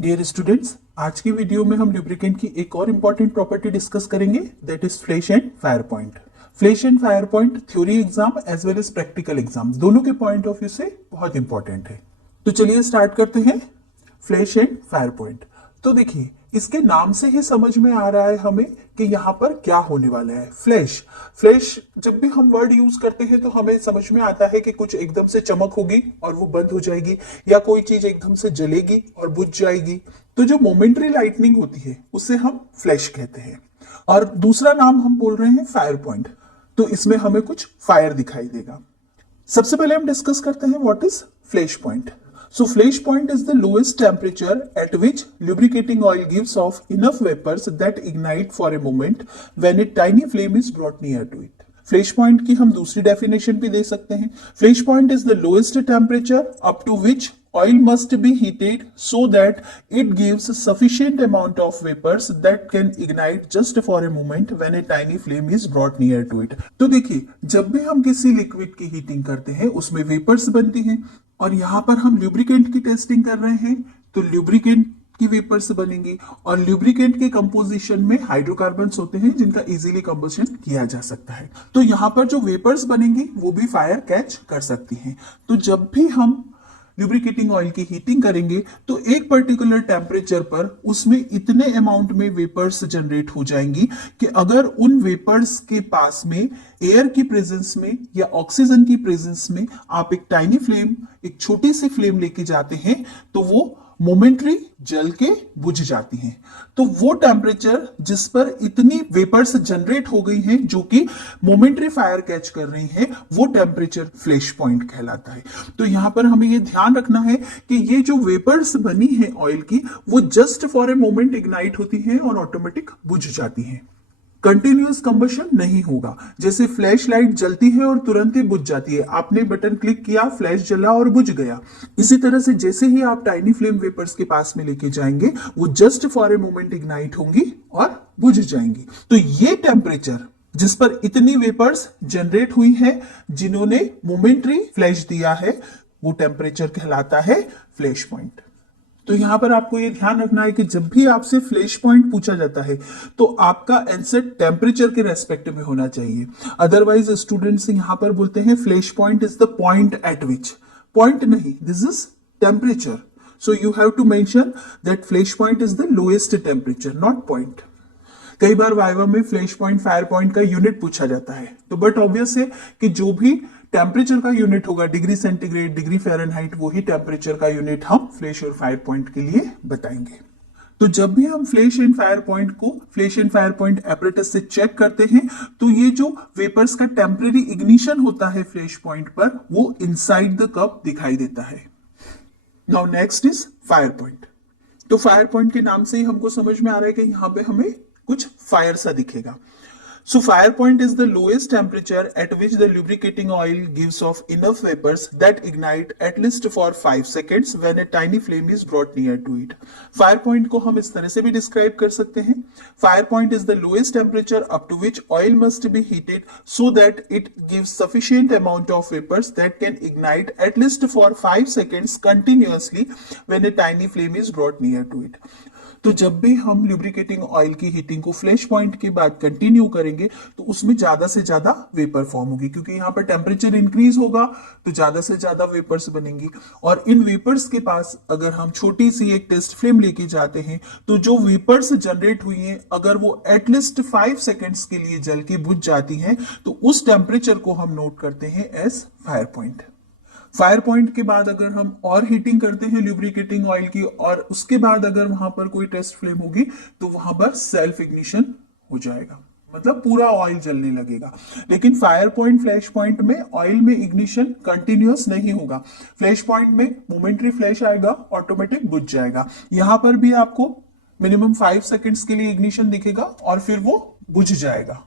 Dear students, आज की video में हम लुब्रिकेंट की एक और इंपॉर्टेंट प्रॉपर्टी डिस्कस करेंगे, that is flash and fire point. Flash and fire point theory exam as well as practical exam दोनों के पॉइंट ऑफ व्यू से बहुत इंपॉर्टेंट है। तो चलिए स्टार्ट करते हैं। फ्लैश एंड फायर पॉइंट, तो देखिए इसके नाम से ही समझ में आ रहा है हमें कि यहाँ पर क्या होने वाला है। फ्लैश फ्लैश जब भी हम वर्ड यूज करते हैं तो हमें समझ में आता है कि कुछ एकदम से चमक होगी और वो बंद हो जाएगी, या कोई चीज एकदम से जलेगी और बुझ जाएगी। तो जो मोमेंटरी लाइटनिंग होती है उसे हम फ्लैश कहते हैं। और दूसरा नाम हम बोल रहे हैं फायर पॉइंट, तो इसमें हमें कुछ फायर दिखाई देगा। सबसे पहले हम डिस्कस करते हैं what is flash point. So flash point is the lowest temperature at which lubricating oil gives off enough vapors that ignite for a moment when a tiny flame is brought near to it. Flash point की हम दूसरी definition भी दे सकते हैं। Flash point is the lowest temperature up to which oil must be heated so that it gives sufficient amount of vapors that can ignite just for a moment when a tiny flame is brought near to it। तो देखिए, जब भी हम किसी liquid की heating करते हैं उसमें वेपर्स बनती हैं, और यहाँ पर हम ल्यूब्रिकेंट की टेस्टिंग कर रहे हैं तो ल्यूब्रिकेंट की वेपर्स बनेंगी। और ल्यूब्रिकेंट के कंपोजिशन में हाइड्रोकार्बन्स होते हैं जिनका इजीली कंबशन किया जा सकता है। तो यहाँ पर जो वेपर्स बनेंगी वो भी फायर कैच कर सकती हैं। तो जब भी हम लुब्रिकेटिंग ऑयल की हीटिंग करेंगे तो एक पर्टिकुलर टेम्परेचर पर उसमें इतने अमाउंट में वेपर्स जनरेट हो जाएंगी कि अगर उन वेपर्स के पास में एयर की प्रेजेंस में या ऑक्सीजन की प्रेजेंस में आप एक टाइनी फ्लेम, एक छोटी सी फ्लेम लेके जाते हैं तो वो मोमेंटरी जल के बुझ जाती हैं। तो वो टेम्परेचर जिस पर इतनी वेपर्स जनरेट हो गई हैं जो कि मोमेंटरी फायर कैच कर रही हैं, वो टेम्परेचर फ्लैश पॉइंट कहलाता है। तो यहां पर हमें ये ध्यान रखना है कि ये जो वेपर्स बनी है ऑयल की वो just for a moment ignite होती है और ऑटोमेटिक बुझ जाती हैं। कंटिन्यूअस कंबशन नहीं होगा। जैसे फ्लैश लाइट जलती है और तुरंत ही बुझ जाती है, आपने बटन क्लिक किया, फ्लैश जला और बुझ गया। इसी तरह से जैसे ही आप टाइनी फ्लेम वेपर्स के पास में लेके जाएंगे वो just for a moment ignite होंगी और बुझ जाएंगी। तो ये टेम्परेचर जिस पर इतनी वेपर्स जनरेट हुई है जिन्होंने मोमेंटरी फ्लैश दिया है, वो टेम्परेचर कहलाता है फ्लैश पॉइंट। तो यहां पर आपको यह ध्यान रखना है कि जब भी आपसे फ्लैश पॉइंट पूछा जाता है तो आपका आंसर टेम्परेचर के रेस्पेक्ट में होना चाहिए। अदरवाइज स्टूडेंट्स यहां पर बोलते हैं flash point is the point at which, point नहीं, this is temperature. So you have to mention that flash point is the lowest temperature, not point. कई बार वाइवा में फ्लैश पॉइंट, फायर पॉइंट का unit पूछा जाता है, तो but obvious है कि जो भी टेम्परेचर का यूनिट होगा, डिग्री सेंटीग्रेड, डिग्री फ़ारेनहाइट, वही टेम्परेचर का यूनिट हम फ्लैश और फायर पॉइंट के लिए बताएंगे। तो जब भी हम फ्लैश एंड फायर पॉइंट को flash and fire point apparatus से चेक करते हैं तो ये जो वेपर्स का टेम्परेरी इग्निशन होता है फ्लैश पॉइंट पर, वो इनसाइड द कप दिखाई देता है। Now next is fire point. तो फायर पॉइंट के नाम से ही हमको समझ में आ रहा है कि यहां पे हमें कुछ फायर सा दिखेगा। So fire point is the lowest temperature at which the lubricating oil gives off enough vapors that ignite at least for 5 seconds when a tiny flame is brought near to it. Fire point को हम इस तरह से भी describe कर सकते हैं। Fire point is the lowest temperature up to which oil must be heated so that it gives sufficient amount of vapors that can ignite at least for 5 seconds continuously when a tiny flame is brought near to it. तो जब भी हम lubricating oil की heating को flash point के बाद continue करेंगे तो उसमें ज्यादा से ज्यादा वेपर फॉर्म होगी, क्योंकि यहाँ पर टेम्परेचर इंक्रीज होगा तो ज्यादा से ज्यादा वेपर्स बनेंगी। और इन वेपर्स के पास अगर हम छोटी सी एक टेस्ट फ्लेम लेके जाते हैं तो जो वेपर्स जनरेट हुई हैं अगर वो एटलीस्ट 5 सेकेंड्स के लिए जल के बुझ जाती हैं तो उस टेम्परेचर को हम नोट करते हैं as fire point. Fire point के बाद अगर हम और हीटिंग करते हैं ल्यूब्रिकेटिंग ऑयल की और उसके बाद अगर वहां पर कोई टेस्ट फ्लेम होगी तो वहां पर सेल्फ इग्निशन हो जाएगा, मतलब पूरा ऑयल जलने लगेगा। लेकिन फायर पॉइंट, फ्लैश पॉइंट में ऑयल में इग्निशन कंटिन्यूअस नहीं होगा। फ्लैश पॉइंट में मोमेंटरी फ्लैश आएगा, ऑटोमेटिक बुझ जाएगा। यहां पर भी आपको मिनिमम 5 सेकेंड्स के लिए इग्निशन दिखेगा और फिर वो बुझ जाएगा।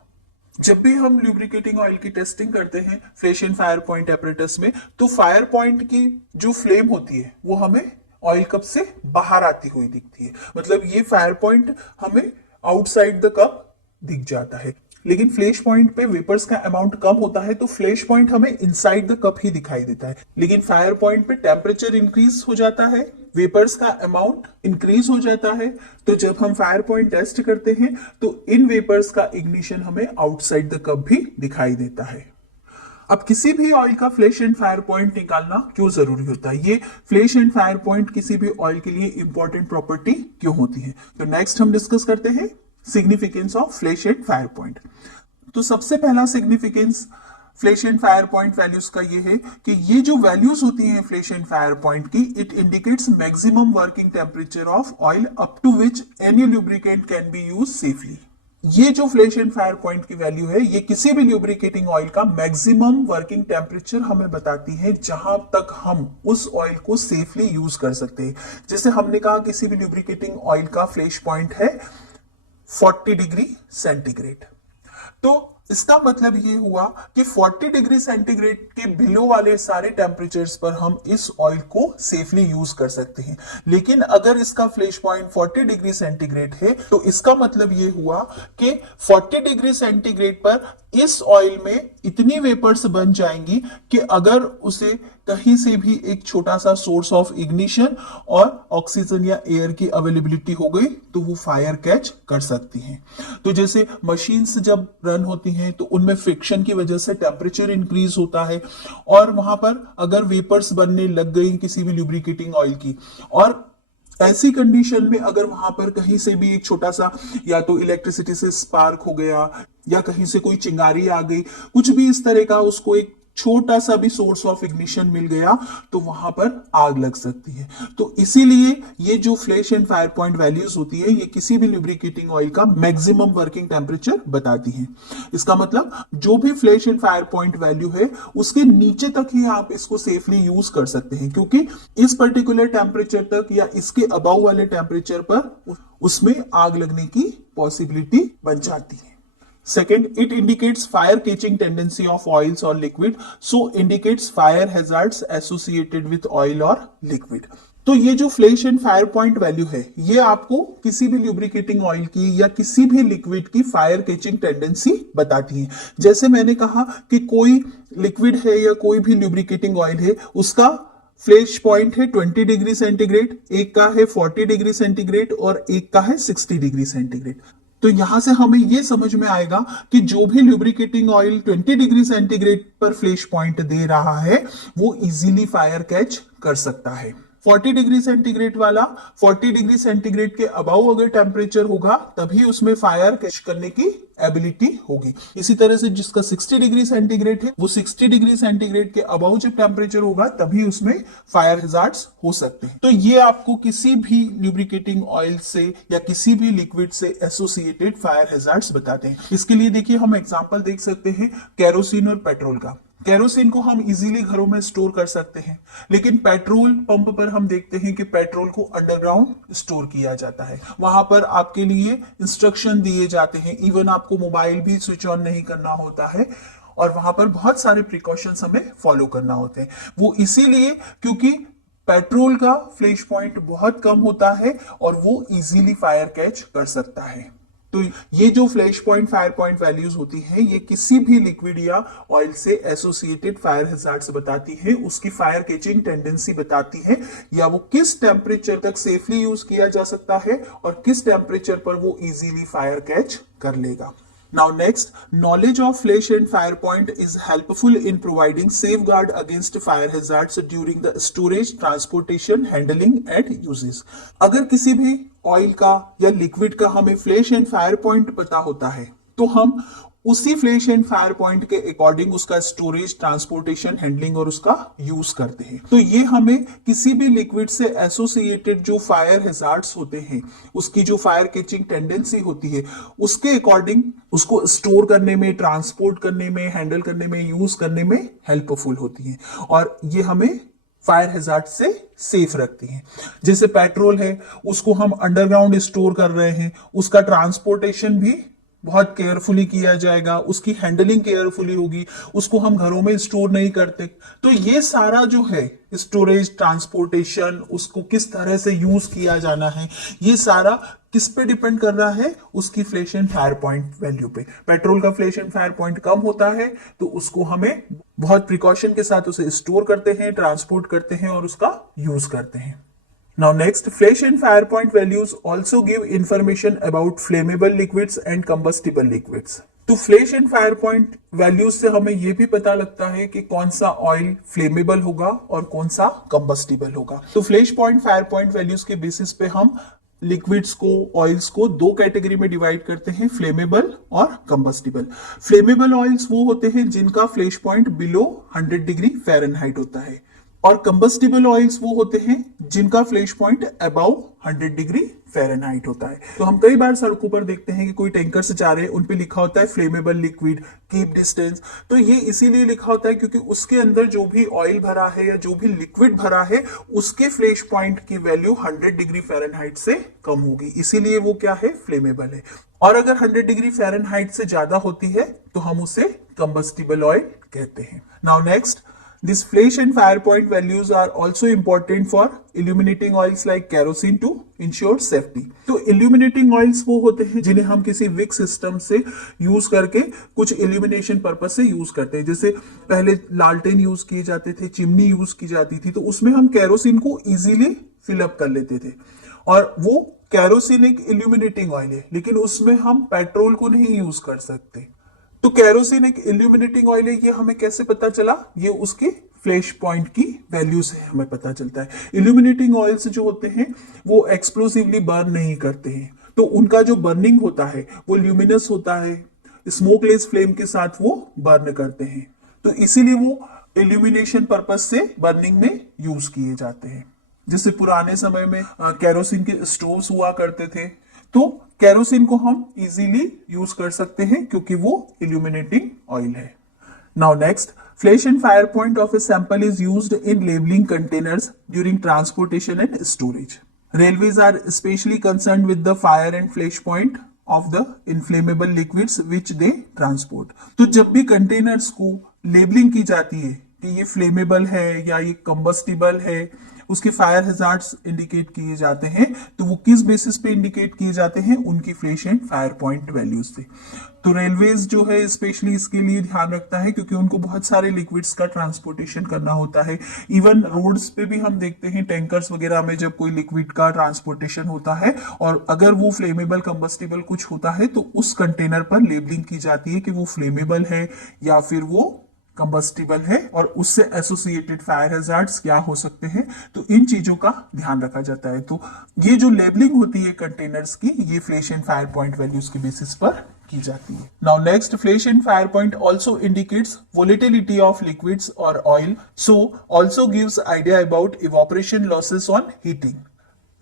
जब भी हम लुब्रिकेटिंग ऑयल की टेस्टिंग करते हैं flash and fire point apparatus में तो फायर पॉइंट की जो फ्लेम होती है वो हमें ऑयल कप से बाहर आती हुई दिखती है, मतलब ये फायर पॉइंट हमें आउटसाइड द कप दिख जाता है। लेकिन फ्लैश पॉइंट पे वेपर्स का अमाउंट कम होता है तो फ्लैश पॉइंट हमें इनसाइड द कप ही दिखाई देता है। लेकिन फायर पॉइंट पे टेम्परेचर इंक्रीज हो जाता है वेपर्स का अमाउंट इंक्रीज हो जाता है। तो जब हम फायर पॉइंट टेस्ट करते हैं तो इन वेपर्स का इग्निशन हमें आउटसाइड द कप भी दिखाई देता है। अब किसी भी ऑयल का फ्लैश एंड फायर पॉइंट निकालना क्यों जरूरी होता है, ये फ्लैश एंड फायर पॉइंट किसी भी ऑयल के लिए इंपॉर्टेंट प्रॉपर्टी क्यों होती है। तो नेक्स्ट हम डिस्कस करते हैं significance of flash and fire point. तो सबसे पहला significance flash and fire point values का ये है कि ये जो वैल्यूज होती हैं फ्लैश एंड फायर पॉइंट की, it indicates maximum working temperature of oil up to which any lubricant can be use safely. ये जो फ्लैश एंड फायर पॉइंट की वैल्यू है, ये किसी भी ल्यूब्रिकेटिंग ऑयल का मैक्सिमम वर्किंग टेम्परेचर हमें बताती है जहां तक हम उस ऑयल को सेफली यूज कर सकते हैं। जैसे हमने कहा किसी भी ल्यूब्रिकेटिंग ऑयल का फ्लैश पॉइंट है 40 डिग्री सेंटीग्रेड। तो इसका मतलब ये हुआ कि 40 डिग्री सेंटीग्रेड के बिलो वाले सारे टेम्परेचर्स पर हम इस ऑयल को सेफली यूज कर सकते हैं। लेकिन अगर इसका फ्लैश पॉइंट 40 डिग्री सेंटीग्रेड है तो इसका मतलब ये हुआ कि 40 डिग्री सेंटीग्रेड पर इस ऑयल में इतनी वेपर्स बन जाएंगी कि अगर उसे कहीं से भी एक छोटा सा सोर्स ऑफ इग्निशन और ऑक्सीजन या एयर की अवेलेबिलिटी हो गई तो वो फायर कैच कर सकती हैं। तो जैसे मशीन्स जब रन होती हैं तो उनमें फ्रिक्शन की वजह से टेम्परेचर इंक्रीज होता है और वहां पर अगर वेपर्स बनने लग गई किसी भी लुब्रिकेटिंग ऑयल की, और ऐसी कंडीशन में अगर वहां पर कहीं से भी एक छोटा सा या तो इलेक्ट्रिसिटी से स्पार्क हो गया या कहीं से कोई चिंगारी आ गई, कुछ भी इस तरह का उसको एक छोटा सा भी सोर्स ऑफ इग्निशन मिल गया तो वहां पर आग लग सकती है। तो इसीलिए ये जो flash and fire point values होती है ये किसी भी लुब्रिकेटिंग ऑयल का मैक्सिमम वर्किंग टेम्परेचर बताती है। इसका मतलब जो भी flash and fire point value है उसके नीचे तक ही आप इसको सेफली यूज कर सकते हैं, क्योंकि इस पर्टिकुलर टेम्परेचर तक या इसके अबाव वाले टेम्परेचर पर उसमें आग लगने की पॉसिबिलिटी बन जाती है। Second, it indicates fire catching tendency of oils or liquid, so indicates fire hazards associated with oil or liquid. तो ये जो flash and fire point value है ये आपको किसी भी लुब्रिकेटिंग ऑयल की या किसी भी लिक्विड की फायर कैचिंग टेंडेंसी बताती है। जैसे मैंने कहा कि कोई लिक्विड है या कोई भी लुब्रिकेटिंग ऑयल है उसका फ्लैश पॉइंट है 20 डिग्री सेंटीग्रेड, एक का है 40 डिग्री सेंटीग्रेड और एक का है 60 डिग्री सेंटीग्रेड। तो यहां से हमें यह समझ में आएगा कि जो भी लुब्रिकेटिंग ऑयल 20 डिग्री सेंटीग्रेड पर फ्लैश पॉइंट दे रहा है वो इजीली फायर कैच कर सकता है। 40 डिग्री सेंटीग्रेड वाला 40 डिग्री सेंटीग्रेड के अबाव अगर टेम्परेचर होगा तभी उसमें फायर कैच करने की एबिलिटी होगी। इसी तरह से जिसका 60 डिग्री सेंटीग्रेड है वो 60 डिग्री सेंटीग्रेड के अबाव जब टेम्परेचर होगा तभी उसमें फायर हैजार्ड्स हो सकते हैं। तो ये आपको किसी भी लुब्रिकेटिंग ऑयल से या किसी भी लिक्विड से एसोसिएटेड फायर हैजार्ड्स बताते हैं। इसके लिए देखिए हम एग्जांपल देख सकते हैं केरोसिन और पेट्रोल का। केरोसिन को हम इजीली घरों में स्टोर कर सकते हैं, लेकिन पेट्रोल पंप पर हम देखते हैं कि पेट्रोल को अंडरग्राउंड स्टोर किया जाता है। वहां पर आपके लिए इंस्ट्रक्शन दिए जाते हैं, इवन आपको मोबाइल भी स्विच ऑन नहीं करना होता है और वहां पर बहुत सारे प्रिकॉशंस हमें फॉलो करना होते हैं। वो इसीलिए क्योंकि पेट्रोल का फ्लैश पॉइंट बहुत कम होता है और वो इजीली फायर कैच कर सकता है। तो ये जो flash point fire point values होती है ये किसी भी लिक्विड या ऑयल से एसोसिएटेड फायर हैजार्ड्स बताती है, उसकी फायर कैचिंग टेंडेंसी बताती है या वो किस टेम्परेचर तक सेफली यूज किया जा सकता है और किस टेम्परेचर पर वो इजीली फायर कैच कर लेगा। Now next, knowledge of flash and fire point is helpful in providing safeguard against fire hazards during the storage, transportation, handling and uses. अगर किसी भी ऑयल का या लिक्विड का हमें फ्लैश एंड फायर पॉइंट पता होता है तो हम उसी फ्लैश एंड फायर पॉइंट के अकॉर्डिंग उसका स्टोरेज, ट्रांसपोर्टेशन, हैंडलिंग और उसका यूज करते हैं। तो ये हमें किसी भी लिक्विड से एसोसिएटेड जो फायर हैजार्ड्स होते हैं उसकी जो फायर कैचिंग टेंडेंसी होती है उसके अकॉर्डिंग उसको स्टोर करने में, ट्रांसपोर्ट करने में, हैंडल करने में, यूज करने में हेल्पफुल होती है और ये हमें फायर हैजार्ड से सेफ रखती हैं। जैसे पेट्रोल है उसको हम अंडरग्राउंड स्टोर कर रहे हैं, उसका ट्रांसपोर्टेशन भी बहुत केयरफुली किया जाएगा, उसकी हैंडलिंग केयरफुली होगी, उसको हम घरों में स्टोर नहीं करते। तो ये सारा जो है स्टोरेज, ट्रांसपोर्टेशन, उसको किस तरह से यूज किया जाना है, ये सारा किस पे डिपेंड कर रहा है, उसकी flash and fire point value पे। पेट्रोल का फ्लैश एंड फायर पॉइंट कम होता है तो उसको हमें बहुत प्रिकॉशन के साथ उसे स्टोर करते हैं, ट्रांसपोर्ट करते हैं और उसका यूज करते हैं। Now next, flash and fire point values also give information about flammable liquids and combustible liquids. तो flash and fire point values से हमें यह भी पता लगता है कि कौन सा ऑयल फ्लेमेबल होगा और कौन सा कंबस्टिबल होगा। तो flash point fire point values के बेसिस पे हम लिक्विड्स को, ऑयल्स को दो कैटेगरी में डिवाइड करते हैं, फ्लेमेबल और कंबस्टिबल। फ्लेमेबल ऑयल्स वो होते हैं जिनका flash point below 100 degree Fahrenheit होता है, और कंबस्टिबल ऑयल्स वो होते हैं जिनका flash point above 100 degree Fahrenheit होता है। तो हम कई बार सड़कों पर देखते हैं कि कोई टैंकर से जा रहे हैं, उन पे लिखा होता है फ्लेमेबल लिक्विड, कीप डिस्टेंस। तो ये इसीलिए लिखा होता है क्योंकि उसके अंदर जो भी ऑयल भरा है या जो भी लिक्विड भरा है उसके फ्लैश पॉइंट की वैल्यू 100 डिग्री फ़ारेनहाइट से कम होगी, इसीलिए वो क्या है, फ्लेमेबल है। और अगर 100 डिग्री फ़ारेनहाइट से ज्यादा होती है तो हम उसे कंबस्टिबल ऑयल कहते हैं। Now next, these flash and fire point values are also important for illuminating oils like kerosene to ensure safety. तो illuminating oils वो होते हैं जिन्हें हम किसी विक सिस्टम से यूज करके कुछ illumination पर्पस से यूज करते हैं। जैसे पहले लालटेन यूज किए जाते थे, चिमनी यूज की जाती थी, तो उसमें हम केरोसिन को इजीली फिलअप कर लेते थे, और वो केरोसिन एक इल्यूमिनेटिंग ऑयल है, लेकिन उसमें हम पेट्रोल को नहीं यूज कर सकते। तो केरोसिन एक इल्यूमिनेटिंग ऑयल है, ये हमें कैसे पता चला, ये उसके फ्लैश पॉइंट की वैल्यू से हमें पता चलता है। इल्यूमिनेटिंग ऑयल्स जो होते हैं वो एक्सप्लोसिवली बर्न नहीं करते हैं, तो उनका जो बर्निंग होता है वो ल्यूमिनस होता है, स्मोकलेस फ्लेम के साथ वो बर्न करते हैं, तो इसीलिए वो इल्यूमिनेशन पर्पस से बर्निंग में यूज किए जाते हैं। जैसे पुराने समय में केरोसिन के स्टोव्स हुआ करते थे, तो केरोसिन को हम इजीली यूज कर सकते हैं क्योंकि वो इल्यूमिनेटिंग ऑयल है। Now next, flash and fire point of a sample is used in labelling containers during transportation and storage. Railways are specially concerned with the fire and flash point of the inflammable liquids which they transport. तो जब भी containers को labelling की जाती है कि ये flammable है या ये कंबस्टिबल है, उसके फायर हैजार्ड्स इंडिकेट किए जाते हैं, तो वो किस बेसिस पे इंडिकेट किए जाते हैं, उनकी flash and fire point values से। तो रेलवेज जो है स्पेशली इसके लिए ध्यान रखता है क्योंकि उनको बहुत सारे लिक्विड्स का ट्रांसपोर्टेशन करना होता है। इवन रोड्स पे भी हम देखते हैं टैंकर्स वगैरह में जब कोई लिक्विड का ट्रांसपोर्टेशन होता है और अगर वो फ्लेमेबल कंबस्टिबल कुछ होता है तो उस कंटेनर पर लेबलिंग की जाती है कि वो फ्लेमेबल है या फिर वो कंबस्टिबल है, और उससे एसोसिएटेड फायर हैजार्ड्स क्या हो सकते हैं, तो इन चीजों का ध्यान रखा जाता है। तो ये जो लेबलिंग होती है कंटेनर्स की, ये flash and fire point values के बेसिस पर की जाती है। Now next, flash and fire point also indicates volatility of liquids और oil, so also gives idea about evaporation losses on heating.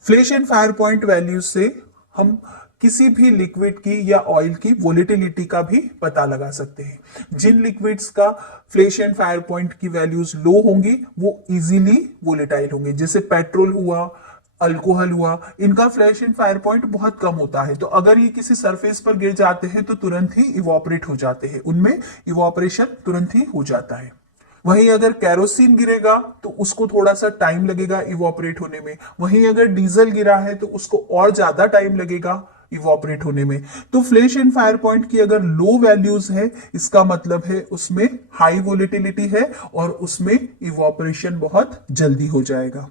Flash and fire point values से हम किसी भी लिक्विड की या ऑयल की वोलेटिलिटी का भी पता लगा सकते हैं। जिन लिक्विड्स का फ्लैश एंड फायर पॉइंट की वैल्यूज लो होंगी वो इजीली वोलेटाइल होंगे, जैसे पेट्रोल हुआ, अल्कोहल हुआ, इनका फ्लैश एंड फायर पॉइंट बहुत कम होता है, तो अगर ये किसी सरफेस पर गिर जाते हैं तो तुरंत ही इवोपरेट हो जाते हैं, उनमें इवोपरेशन तुरंत ही हो जाता है। वहीं अगर केरोसिन गिरेगा तो उसको थोड़ा सा टाइम लगेगा इवोपरेट होने में, वहीं अगर डीजल गिरा है तो उसको और ज्यादा टाइम लगेगा इवोपरेट होने में। तो फ्लैश एंड फायर पॉइंट की अगर लो वैल्यूज है, इसका मतलब है उसमें हाई वोलेटिलिटी है और उसमें इवोपरेशन बहुत जल्दी हो जाएगा।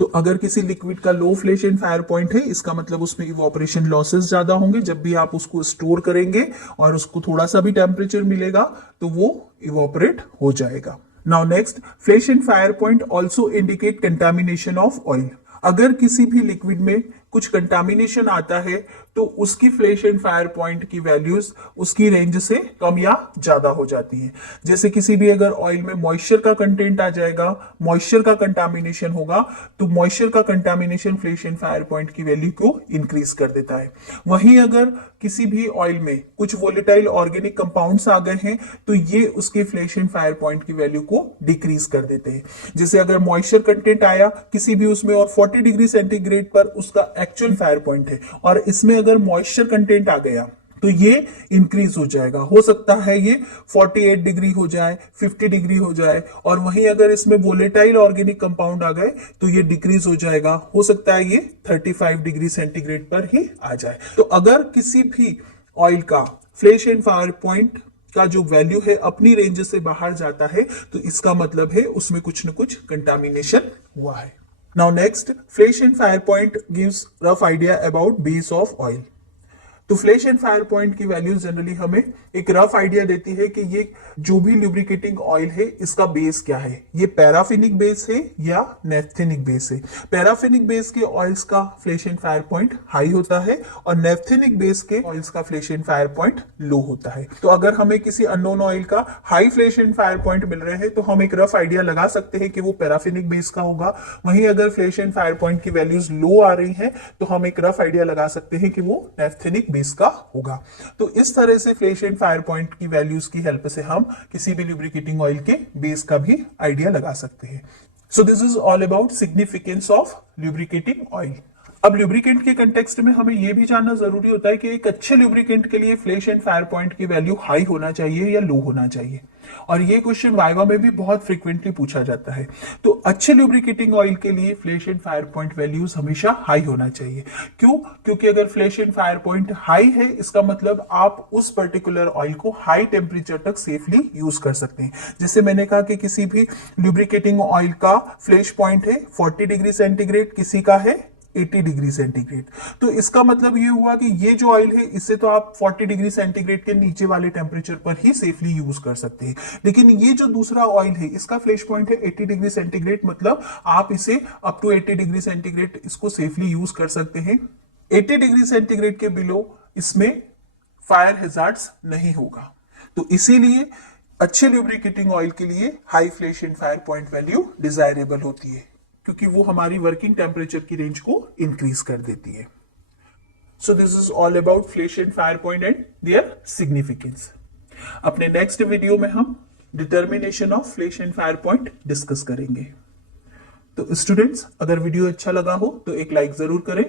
तो अगर किसी लिक्विड का लो फ्लैश एंड फायर पॉइंट है, इसका मतलब उसमें इवोपरेशन लॉसेस ज्यादा होंगे। जब भी आप उसको स्टोर करेंगे और उसको थोड़ा सा भी टेम्परेचर मिलेगा तो वो इवोपरेट हो जाएगा। Now next, flash and fire point also indicate contamination of oil. अगर किसी भी लिक्विड में कुछ कंटामिनेशन आता है तो उसकी फ्लैश एंड फायर पॉइंट की वैल्यूज उसकी रेंज से कम या ज्यादा हो जाती है। जैसे किसी भी अगर ऑयल में मॉइस्चर का कंटेंट आ जाएगा, मॉइस्चर का कंटामिनेशन होगा, तो मॉइस्चर का contamination flash and fire point की वैल्यू को इंक्रीज कर देता है। वहीं अगर किसी भी ऑयल में कुछ वोलेटाइल ऑर्गेनिक कंपाउंड्स आ गए हैं तो ये उसके फ्लैश एंड फायर पॉइंट की वैल्यू को डिक्रीज कर देते हैं। जैसे अगर मॉइस्चर कंटेंट आया किसी भी उसमें और 40 डिग्री सेंटीग्रेड पर उसका एक्चुअल फायर पॉइंट है और इसमें अगर मॉइस्चर कंटेंट आ गया तो ये इंक्रीज हो जाएगा। हो सकता है ये 48 डिग्री हो जाए, 50 डिग्री हो जाए, और वहीं अगर इसमें वोलेटाइल ऑर्गेनिक कंपाउंड आ गए तो ये डिक्रीज हो जाएगा। हो सकता है ये 35 डिग्री सेंटीग्रेड पर ही आ जाए। तो अगर किसी भी ऑयल का फ्लैश एंड फायर पॉइंट का जो वैल्यू है अपनी रेंज से बाहर जाता है तो इसका मतलब है उसमें कुछ न कुछ कंटामिनेशन हुआ है। Now next, flash and fire point gives rough idea about base of oil. तो फ्लैश एंड फायर पॉइंट की वैल्यू जनरली हमें एक रफ आइडिया देती है कि ये जो भी ल्यूब्रिकेटिंग ऑयल है इसका बेस क्या है, ये पैराफिनिक बेस है या नेफ्थेनिक बेस है। पैराफिनिक बेस के ऑयल्स का flash and fire point high होता है और नेफ्थेनिक बेस के ऑयल्स का flash and fire point low होता है। तो अगर हमें किसी अननोन ऑयल का high flash and fire point मिल रहे हैं तो हम एक रफ आइडिया लगा सकते हैं कि वो पैराफिनिक बेस का होगा। वहीं अगर फ्लैश एंड फायर पॉइंट की वैल्यूज लो आ रही हैं तो हम एक रफ आइडिया लगा सकते हैं कि वो नेफ्थेनिक बेस का होगा। तो इस तरह से फ्लैश एंड फायर पॉइंट की वैल्यूज की हेल्प से हम किसी भी लुब्रिकेटिंग ऑयल के बेस का भी आइडिया लगा सकते हैं। सो this is all about significance of lubricating oil. अब लुब्रिकेंट के कंटेक्स्ट में हमें यह भी जानना जरूरी होता है कि एक अच्छे लुब्रिकेंट के लिए फ्लैश एंड फायर पॉइंट की वैल्यू हाई होना चाहिए या लो होना चाहिए, और ये क्वेश्चन वाइवा में भी बहुत फ्रीक्वेंटली पूछा जाता है। तो अच्छे लुब्रिकेटिंग ऑयल के लिए flash and fire point values हमेशा हाई होना चाहिए। क्यों? क्योंकि अगर flash and fire point high है इसका मतलब आप उस पर्टिकुलर ऑयल को हाई टेम्परेचर तक सेफली यूज कर सकते हैं। जैसे मैंने कहा कि किसी भी लुब्रिकेटिंग ऑयल का फ्लैश पॉइंट है 40 डिग्री सेंटीग्रेड, किसी का है 80 डिग्री सेंटीग्रेड। तो इसका मतलब ये हुआ कि ये जो ऑयल है इससे तो आप 40 डिग्री सेंटीग्रेड के नीचे वाले टेम्परेचर पर ही सेफली यूज कर सकते हैं, लेकिन ये जो दूसरा ऑयल है इसका फ्लैश पॉइंट है 80 डिग्री सेंटीग्रेड, मतलब आप इसे अप टू 80 डिग्री सेंटीग्रेड इसको सेफली यूज कर सकते हैं। 80 डिग्री सेंटीग्रेड के बिलो इसमें फायर हैजार्ड्स नहीं होगा। तो इसीलिए अच्छे लुब्रिकेटिंग ऑयल के लिए high flash and fire point value desirable होती है, क्योंकि वो हमारी वर्किंग टेम्परेचर की रेंज को इंक्रीज कर देती है। So this is all about flash and fire point and their significance. अपने नेक्स्ट वीडियो में हम determination of flash and fire point discuss करेंगे। तो स्टूडेंट्स, अगर वीडियो अच्छा लगा हो तो एक लाइक जरूर करें।